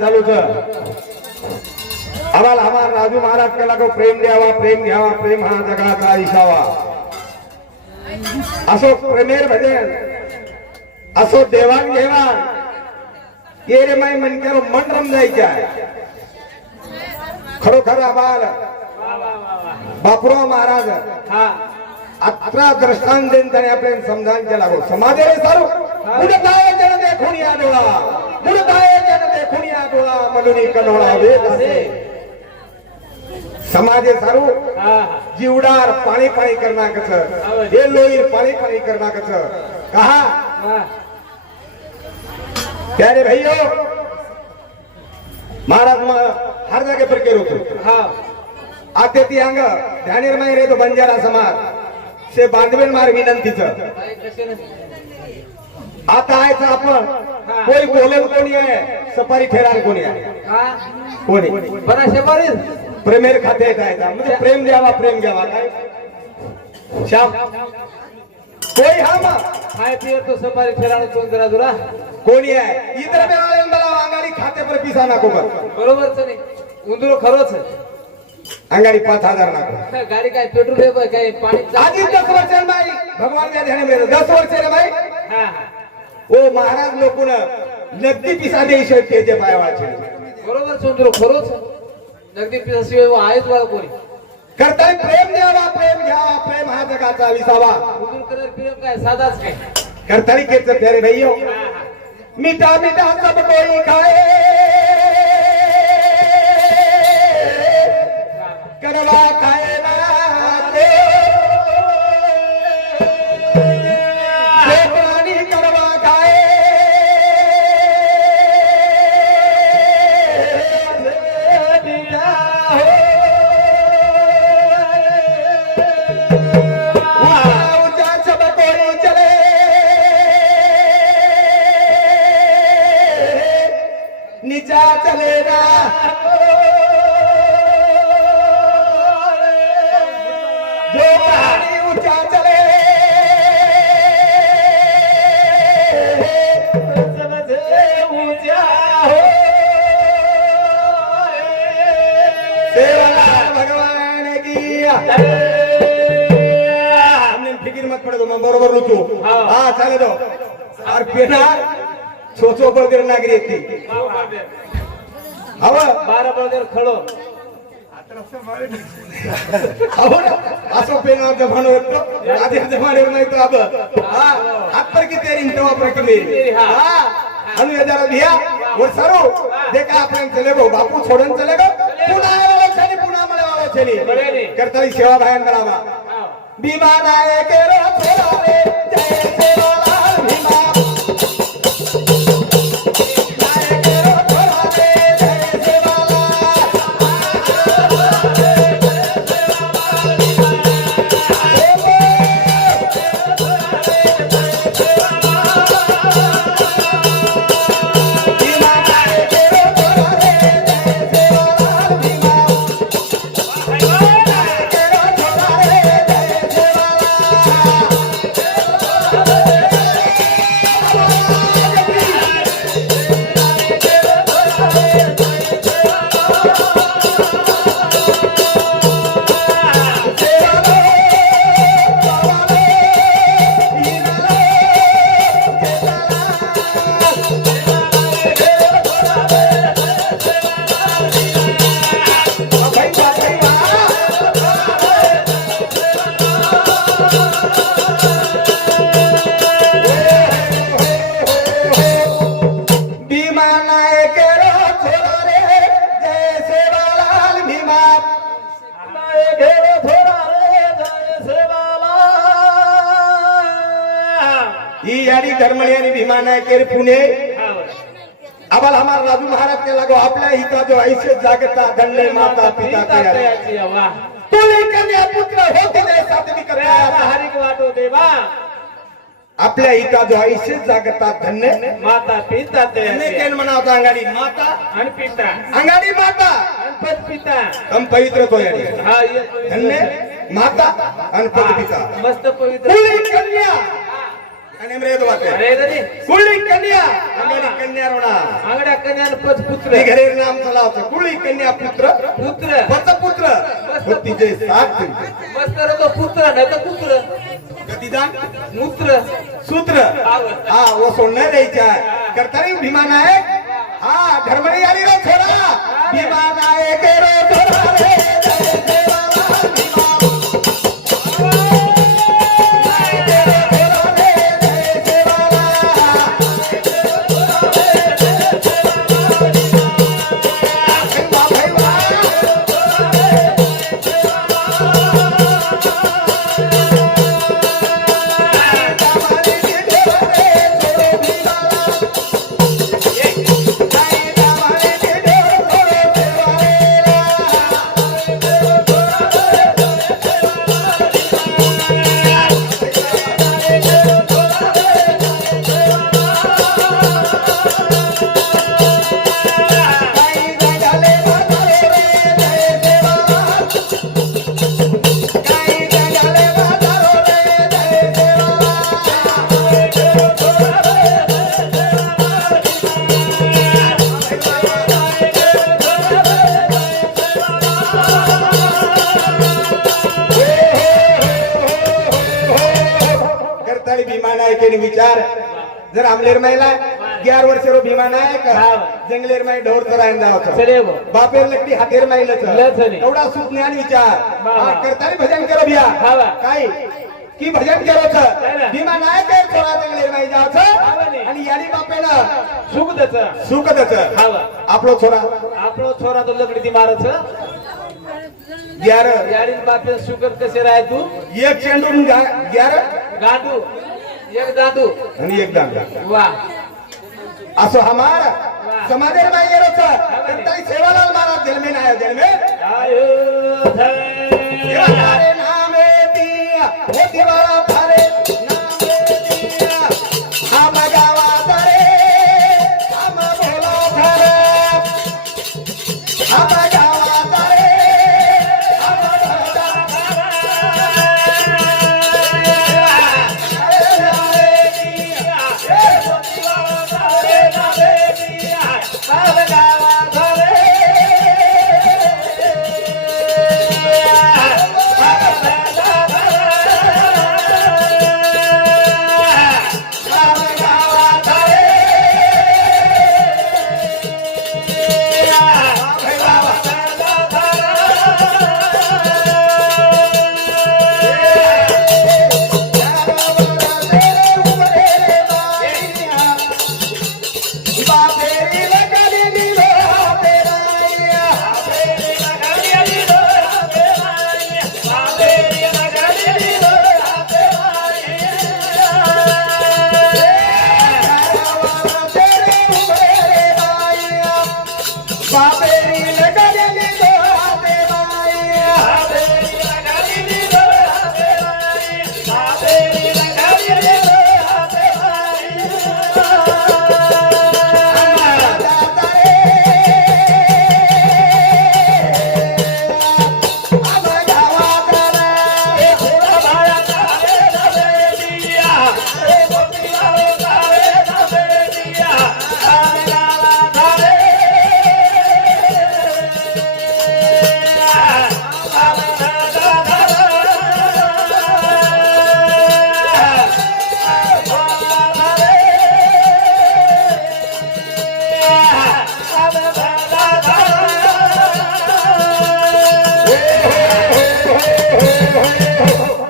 चालूच आम्हाला हमार राजू महाराज केला को प्रेम द्यावा प्रेम घ्यावा प्रेम हा जगाचा इशावा असो प्रेमेर भजन असो देवाण घेवाण ये रे माय मन करो मन रमजायच्या खरोखर आम्हाला बापूराव महाराज हा अत्रा दृष्टांत देऊन त्याने आपल्याला समजावून केला हो समाजे रे सारू मुडताय जन देखून या डोळा मुडताय जन देखून या डोळा मधुनी कनोळा वेद असे समाजे सारू जीवडार पाणी पाणी करना कस हे लोईर पाणी पाणी करना कस कहा प्यारे भाइयों महाराज हर जगह पर के रोक हा आते ती अंग ध्यानेर माय रे तो बंजारा समाज से बांधवेन मार विनंतीचं आता आहे आपण कोई बोलेल कोणी आहे सफारी फेराल कोणी आहे कोणी बरा शेपारी प्रेमेर खाते आहे म्हणजे प्रेम द्यावा प्रेम घ्यावा काय श्याम कोई हा मग खाय पिय तो सफारी फेराणं चोन जरा दुरा कोणी आहे इतर बेवाळे मला अंगारी खाते पर पिसा नको बरोबरच नाही उंदरो खरोच अंगारी 5000 नको गाडी काय पेट्रोल आहे काय पाणी आधी 10 वर्ष भाई भगवान त्या ध्यान में 10 वर्ष रे भाई हा ओ महाराज लोकून नगदी पिसा दे शकते जे पायवाचे बरोबर चोंदरो खरोच नगदी पिसा शिवाय आहेच वाला कोणी करताय प्रेम द्यावा प्रेम घ्यावा प्रेम हा जगाचा विसावा उंदर कलर प्रेम काय साधाच काय करताली केच प्यारे भाइयों मीठा मीठा सब कोई खाए करवा खाए ना दे पानी करवा खाए ऊंचा सब कोई चले नीचा चले ना जो पानी ऊंचा चले ऊंचा हो सेवालाल भगवान की हमने फिकिर मत पड़े तो मैं बरोबर रुचू हाँ चले दो और पेनार छोचो पर देर नागरी थी हवा 12 बळदेर खळो हो ना असो पेनार जमानो होतो आधी जमाने में तो अब हाँ हाथ पर की तेरी तो पर की मेरी हाँ हम ये जरा भैया और सरो देखा अपन चले गो बापू छोड़न चले गो पुना वाला चली पुना मले वाला चली करताली सेवा भाई करावा विमान आए के रो छोरा रे जय सेवालाल भीमा यारी धर्मणी आणि भीमा नायकेर पुणे आम्हाला हमारा राजू महाराज के लगो आपल्या हिता जो ऐसे जागता धन्य माता पिता तुले कन्या पुत्र होते जैसा तुम्ही करता हरिक वाटो देवा आपल्या हिता जो ऐसे जागता धन्य माता पिता ते केन म्हणावता अंगाडी माता आणि पिता अंगाडी माता आणि पिता हम पवित्र तो यारी हा धन्य माता आणि पिता मस्त पवित्र तुले कन्या आणि मरेद वाटे अरे दरी कुळी कन्या अंगडी कन्या रोणा आगड्या कन्यान पच पुत्र ती घरे नाम चलावचं कुळी कन्या पुत्र पुत्र पच पुत्र तिचे साथ मस्त रतो पुत्र नाही तर पुत्र गतिदान मूत्र सूत्र हा वो सोडणं द्यायच्या करतारी भीमा नायक हा धर्मणी आली रो छोरा भीमा नायक रो छोरा रे जय देवाला भीमा भीमा नायक विचार जर आमलेर महिला 11 वर्ष रो भीमा नायक जंगलेर माई ढोर चरायन जावचं बापेर लकडी हातेर माईलच एवढा सुख ज्ञान विचार करतानी भजन करो भिया काय की भजन करोच भीमा नायक थोडा जंगलेर माई जावचं आणि यानी बापेला सुख दच आपलो छोरा तो लकडी ती मारच 11 याडी बापे शुगर कसे राय तू एक चेंडून 11 गाडू एक दादू आणि एक दांडा वाह असो हमार समाधेर माई गेलोच करताई सेवालाल महाराज जन्मे नाय जन्मे आयो देवा थारे नामे दिया ओ देवा थारे नामे दिया हम गावा थारे हम बोला थारे हम गावा थारे हम बोला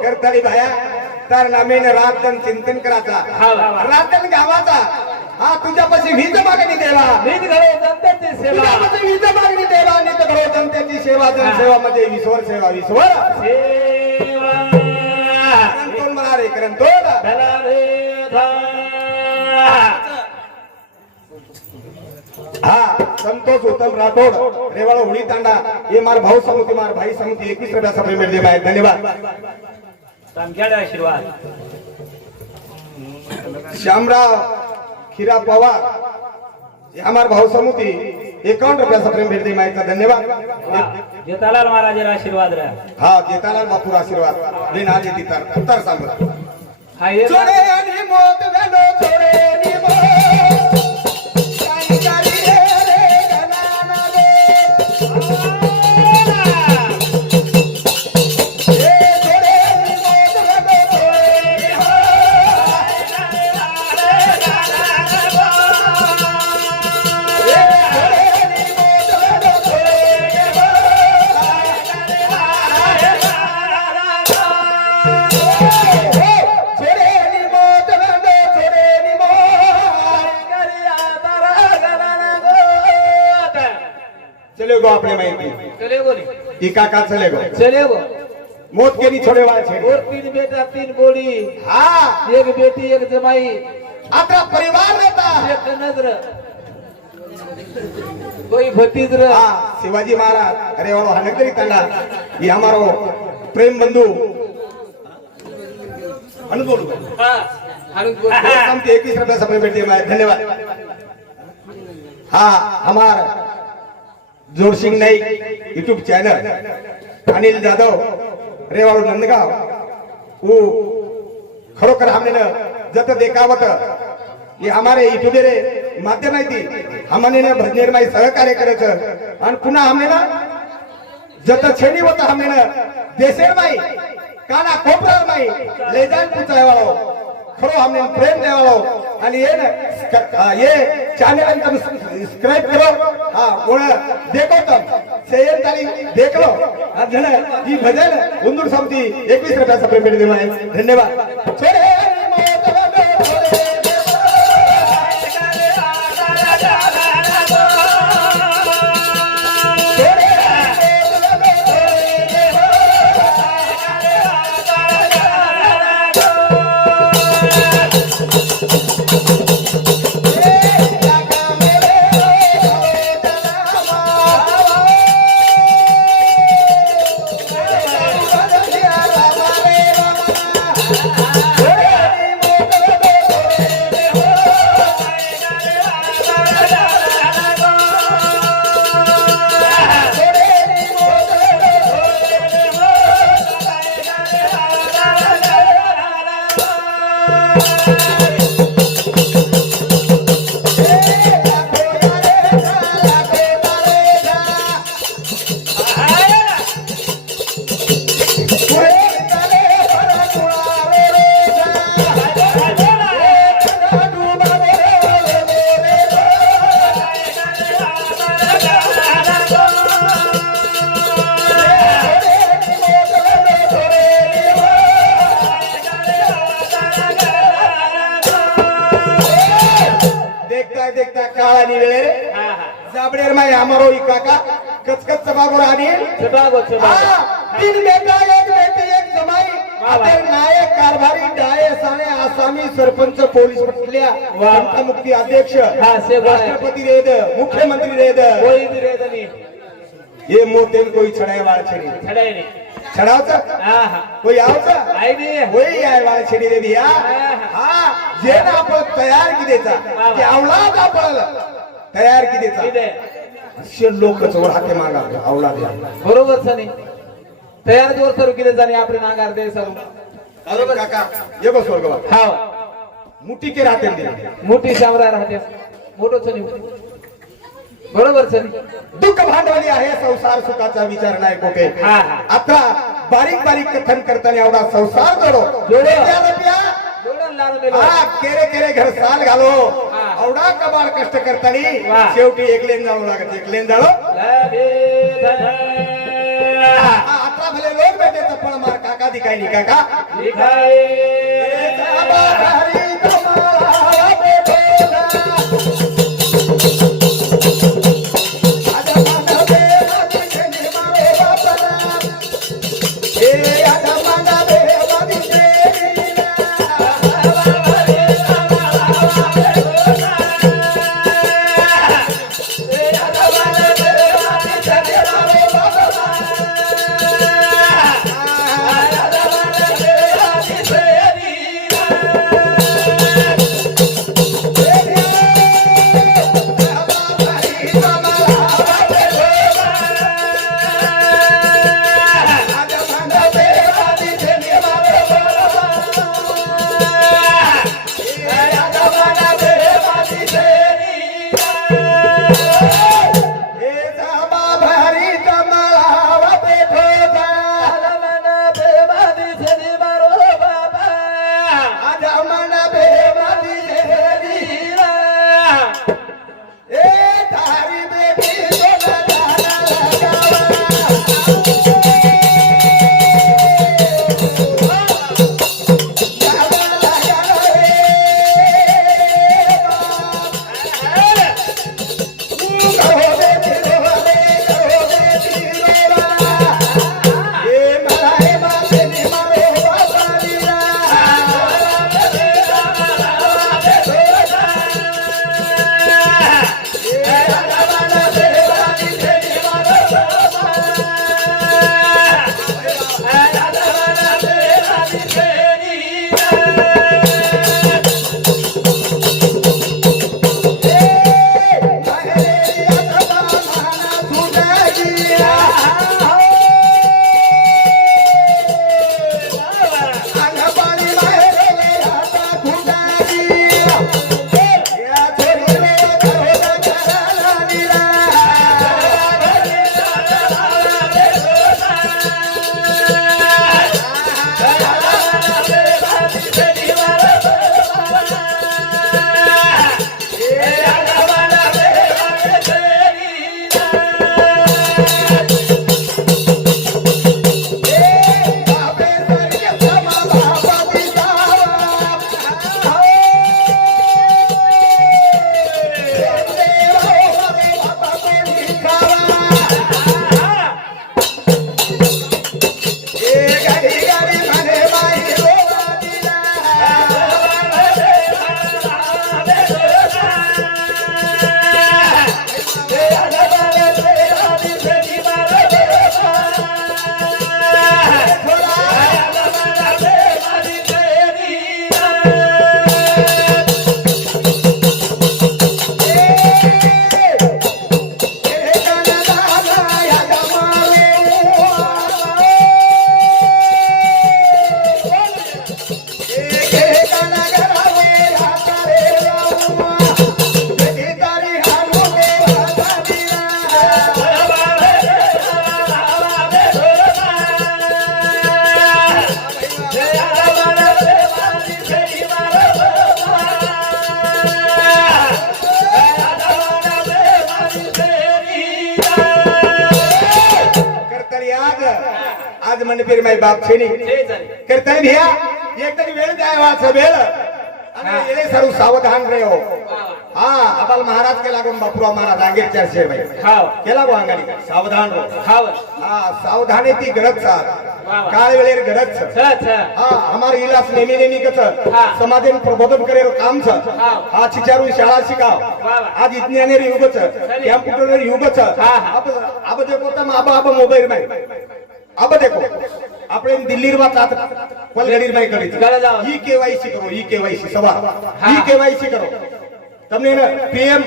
करताली भाया तर नामेने रातन चिंतन करायचा रातन गावाचा हा तुझ्यापाशी वीज मागणी देवा तुझ्यापाशी वीज मागणी देवा नित घरो जनतेची सेवा जनसेवा म्हणजे ईश्वर सेवा ईश्वर कोण म्हणा रे करण तो हा संतोष उत्तम राठोड रेवाळ होळी तांडा ये मार भाऊ समिती मार भाई समिती 21 रुपया सभे मिळते बाय धन्यवाद आशीर्वाद श्यामराव खीरा पवार ये हमार भाऊ समिती 51 रुपया सभे मिळते मायचा धन्यवाद जेतालाल महाराज आशीर्वाद रहा हा जेतालाल बापूर आशीर्वाद बिना जे तितर उत्तर सांग हा ये छोडे आणि मोत वेडो छोडे आणि मोत काही करी रे रे गणाना रे ए छोडे आणि मोत वेडो छोडे आणि चलेगो अपने माइकी चलेगो नहीं ई काका चलेगो चलेगो मौत के नहीं छोड़े वाले छे और 3 बेटा 3 बोली हाँ एक बेटी एक जमाई आपका परिवार रहता एक नजर कोई भतीजर हाँ शिवाजी महाराज अरे वालो हनकरी तंडा ये हमारो प्रेम बंधु अनुबोल हां अनुबोल हम के 21 रुपए सबने बेटे में धन्यवाद हाँ हमार जोर सिंह नाईक यूट्यूब चॅनल अनिल जाधव रेवाळू नंदगाव वो खरोखर हमने न जत देखावत ये हमारे यूट्यूबर माध्यम आहे ती हमने न भजनेर माई सहकार्य करायचं आणि पुन्हा हमने न जत छेनी होता हमने न देशेर माई काना कोपरार माई लेजान पुचाय वाळो खरो हमने प्रेम देवाळो आणि ये न ये चॅनल तुम सब्सक्राइब करो हां कोण देखो तुम सेल ताली देख लो आज जण ही भजन उंदूर समिती 21 रुपया सबने भेट दिला आहे धन्यवाद छोडे मोत वेडो छोडे देखता काळा निळे जाबडेर माय हमारो ई काका कचकच बाबू राणी चबागो तीन बेटा एक बेटी एक जमाई आते नायक कारभारी डाये साने आसामी सरपंच पोलीस पटल्या जनता मुक्ती अध्यक्ष राष्ट्रपति रेद मुख्यमंत्री रेद कोई भी रेद नहीं ये मोतेन कोई छड़ाई वाला छड़ी छड़ाई नहीं छड़ावचा हां कोई आवचा आई नहीं वही आय वाला छड़ी रे बिया हां जे ना आपण तयार की देता की औलाद आपण तयार की देता असे लोक चोर हाते मागा औलाद बरोबर सनी तयार जोर सर केले जाणे आपले नांगार दे सर बरोबर काका ये बस वर्ग हां मुठी के राहते दे मोठी शामरा राहते मोठो सनी बरोबर सनी दुःख भांडवली आहे संसार सुखाचा विचार नाही कोठे आता बारीक बारीक कथन करताना एवढा संसार जोडो जोडन लाल मेलो केरे केरे घर साल घालो एवढा कबाड कष्ट करताना शेवटी एक लेन जावं लागत एक लेन जाळो आता भले लोक भेटे पण मार काका दिखाई नाही काका आज मन फिर मैं बाप छेनी ते झाले. करताय भैया एक तरी वेळ जाय वाच वेळ आणि येले सर्व सावधान रे हो हा अबल महाराज के लागून बापूराव महाराज आंगेर चर्चे भाई हाव. केला गो अंगारी सावधान रो हाव. हा सावधानी ती गरज सा वाह. काळ वेळेर गरज छ छ छ. हा हमारे इलास नेहमी नेहमी कच हा. समाजेन प्रबोधन करे काम छ हा. हा चिचारू शाळा शिकाव वाह. आज विज्ञानेर युग छ कॅम्प्युटर युग छ हा, हा. अब देखो तम अब मोबाइल में अब देखो આપણે દિલ્હી માં વાત કોલગડીર માં કરી ગળે જાઓ. ઈ કેવાયસી કરો ઈ કેવાયસી સવા હા. ઈ કેવાયસી કરો તમને ને પીએમ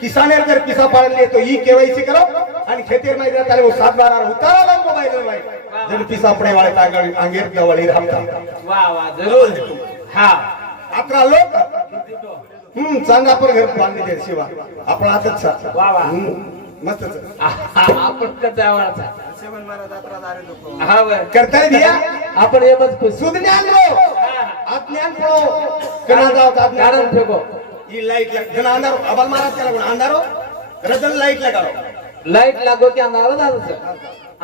કિસાન અગર પૈસા પાડ લે તો ઈ કેવાયસી કરો અને ખેતર માં જતા રે 7/12 ઉતારા મોબાઈલ માં જન પૈસા પડે વાળે તાગળ આંગેર દવળી રામતા वा वा जरूर. हा. આપણા લોક ચાંગા પર ઘર બાંધી દે સેવા આપણા હાથ જ છે વાહ, વાહ. મસ્ત છે आपण कसा आवडता हा बर. કરતા ભैया आपण एमच खुश. શુદ્ધ જ્ઞાન લો આત્મજ્ઞાન પડો કના જાવ कारण આત્મજ્ઞાન फेको ई लाइट घना अंधारो अबल महाराज के लगन अंधारो रजन लाइट लगाओ लाईट लागो की अंधार दादा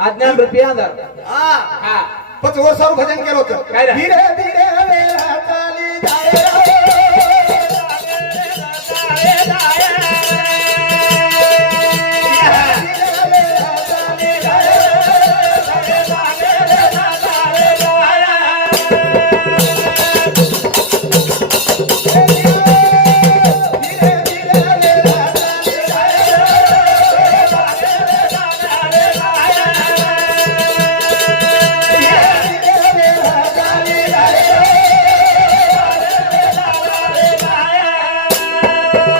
आज्ञान रुपया अंधार. हां हा. पच वो सारू भजन केलो तो काय रे? धीरे धीरे वेला चाली जाए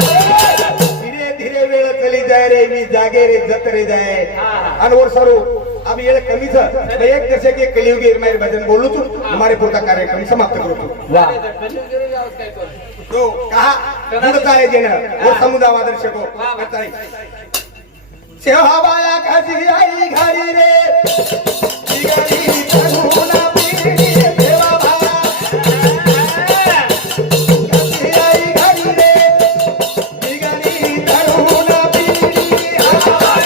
धीरे धीरे वेळ चली जाए रे मी जागे रे जत रे जाए आणि वर सारू अब ये कमी छ मैं एक जैसे के कलियुगी मेरे भजन बोलू तू हमारे पूरा कार्यक्रम समाप्त करू तू वा. तो कहा मुदता है जेन और समुदाय दर्शको करता है सेवा बाया काजी आई घरी रे बिगड़ी तनुना पीड़ी सेवा बाया काजी आई घरी रे बिगड़ी तनुना पीड़ी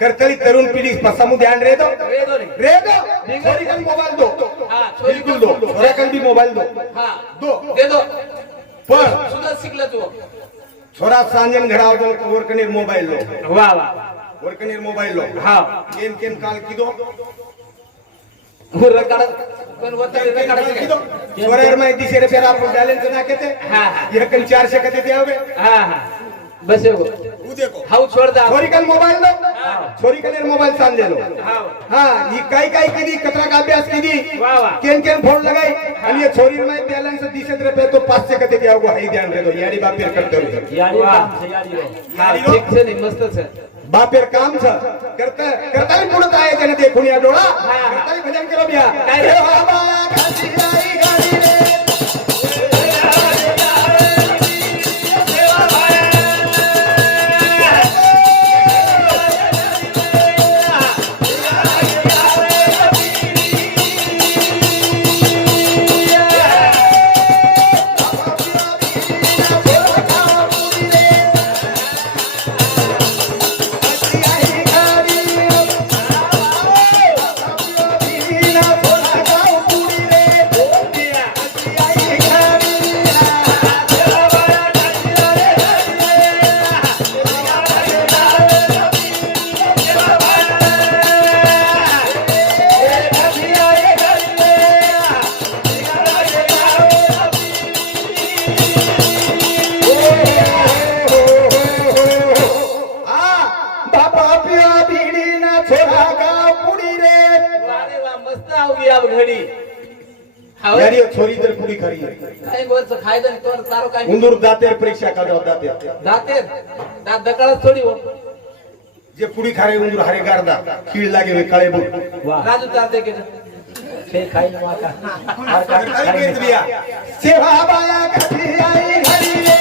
करतली तरुण पीढ़ी पसमु ध्यान रे दो छोरी का भी मोबाइल दो हाँ, छोरी बिल्कुल दो छोरा का भी मोबाइल दो हा. दो दे दो. पण सुद्धा शिकला तू. छोरा सांजन घरा वर्कनीर मोबाइल लो वाह वाह वर्कनीर मोबाइल लो हाँ केन केन काल किदो वो रकाड पण वरती रकाड किदो छोरेर में 200 रुपया आपण बैलेंस ना केते हाँ हाँ ये कल 400 कते दे होगे हाँ हाँ बस वो उ देखो हाउ छोड़ दा छोरी कल मोबाइल लो छोरी कल मोबाइल सान दे लो हाँ हाँ ये काई काई कीदी कतरा का अभ्यास कीदी वाह वाह केन केन फोन लगाई आणि ये छोरी में बैलेंस 200 रुपया तो 500 कते दे होगो हाई ध्यान रखो यारी बापेर करते हो यारी काम से यारी रो हाँ ठीक से नहीं मस्त से बापेर काम छ करता करता भी पुढे आहे त्याने देखून या डोळा करता भी भजन करो बिया रे बाबा घाटी आई गाडी रे घडी यारी छोरी जर पुडी खरी काय बोलच खायदा तो तारो काय उंदूर दातेर परीक्षा का जाव दातेर दाते दात दकाळच थोडी हो जे पुडी खारे उंदूर हारे गारदा कीड लागे वे काळे बुट राजू दाते के ते खाई माका काय केत बिया सेवा बाया घाटी आई घडी रे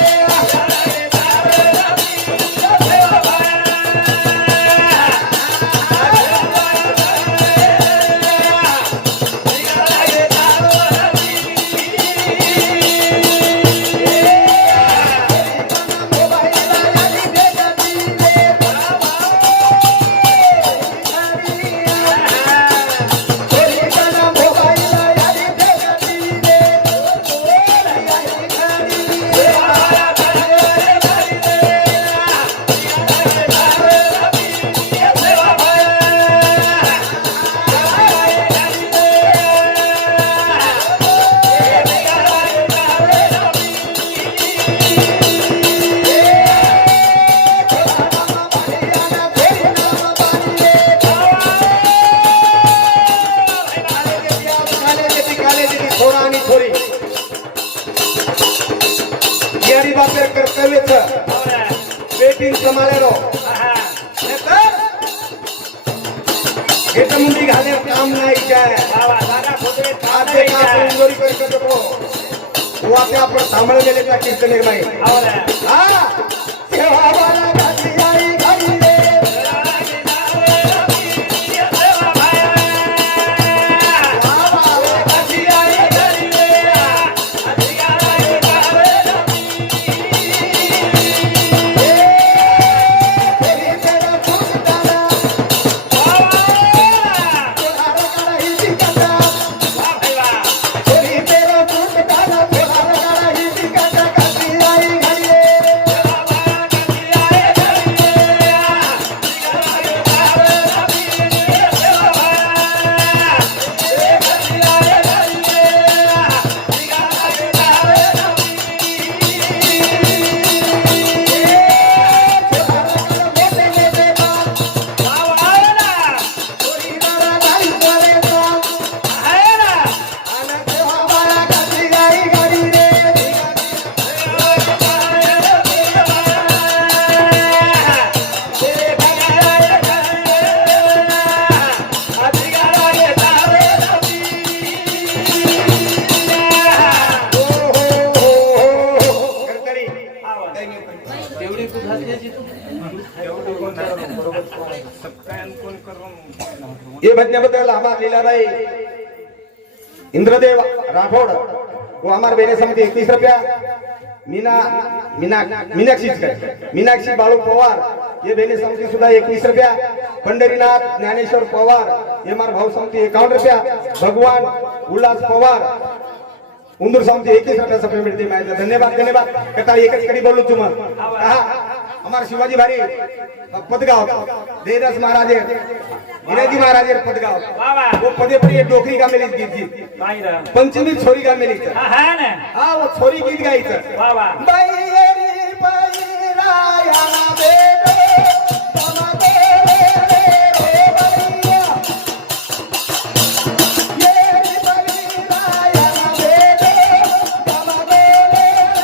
बापेर कर्तव्य बेटी कमाले रो हे तर मुंडी घाले काम नाही काय आते का सुंदरी करी करतो वो आपे आपण सांभाळ गेले का कीर्तन नाही हा सेवा वाला घाटी आई घाटी रे ये भजनाबद्दल आम्हा लीलाबाई इंद्रदेव राठौड़ वो हमारे बेने समिति 21 रुपया मीनाक्षी बाळू पवार ये बेने समिति सुद्धा 21 रुपया पंढरीनाथ ज्ञानेश्वर पवार ये हमारे भाऊ समिति 51 रुपया भगवान उल्लास पवार उंदूर समिति 21 रुपया सब मिळते धन्यवाद धन्यवाद कथा एकच कडी बोलू तुम्हाला हमारे शिवाजी भारी पदगाव देदास महाराज हिराजी महाराज पदगाव वो पदे पर ये डोकरी का मेली गीत गीत पंचमी छोरी का मेली हाँ वो छोरी गीत गायचं बाईरी बाईराया बेटो तमा बेरे रे बाईया येरी बाईराया बेटो तमा बेरे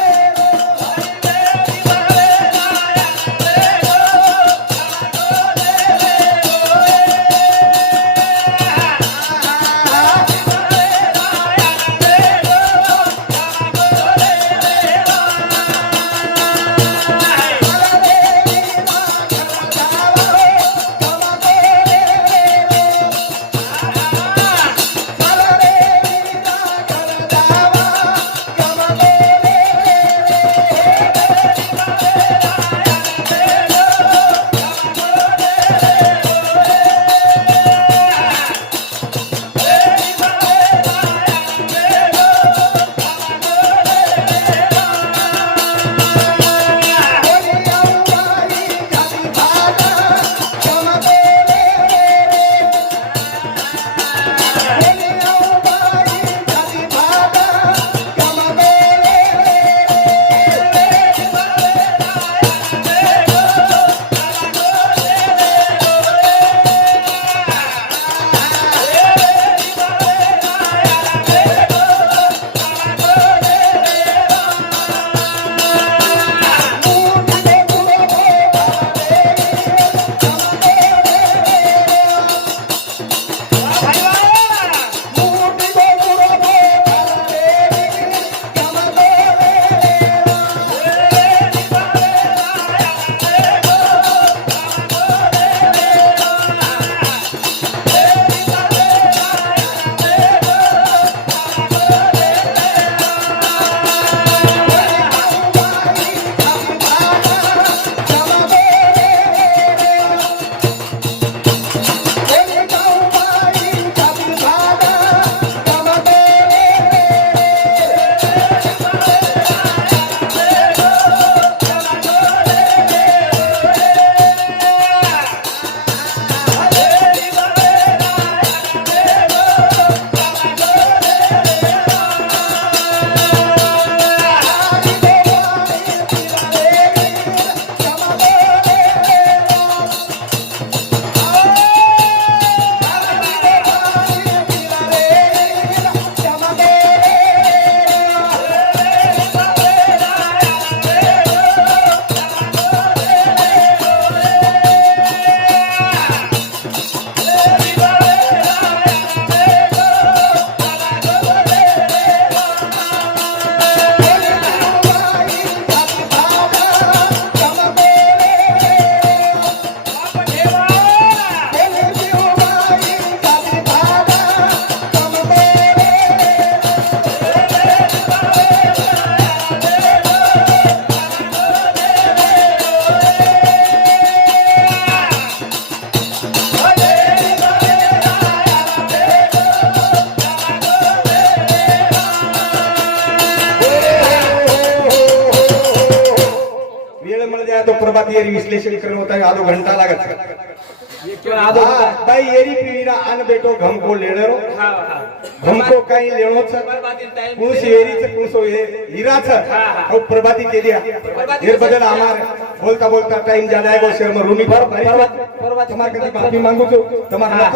तो प्रभात येरी विश्लेषण करणं होता है आधो घंटा लागत भाई येरी पीवीना अन बेटो घमको लेणरो घमको काही लेणो छ कुस येरी छ कुस हीरा छ और प्रभाती के दिया ये बदल हमारे बोलता बोलता टाइम ज्यादा है वो शर्मा रूनी पर परवा तुम्हारे कदी माफी मांगू तो तुम्हारा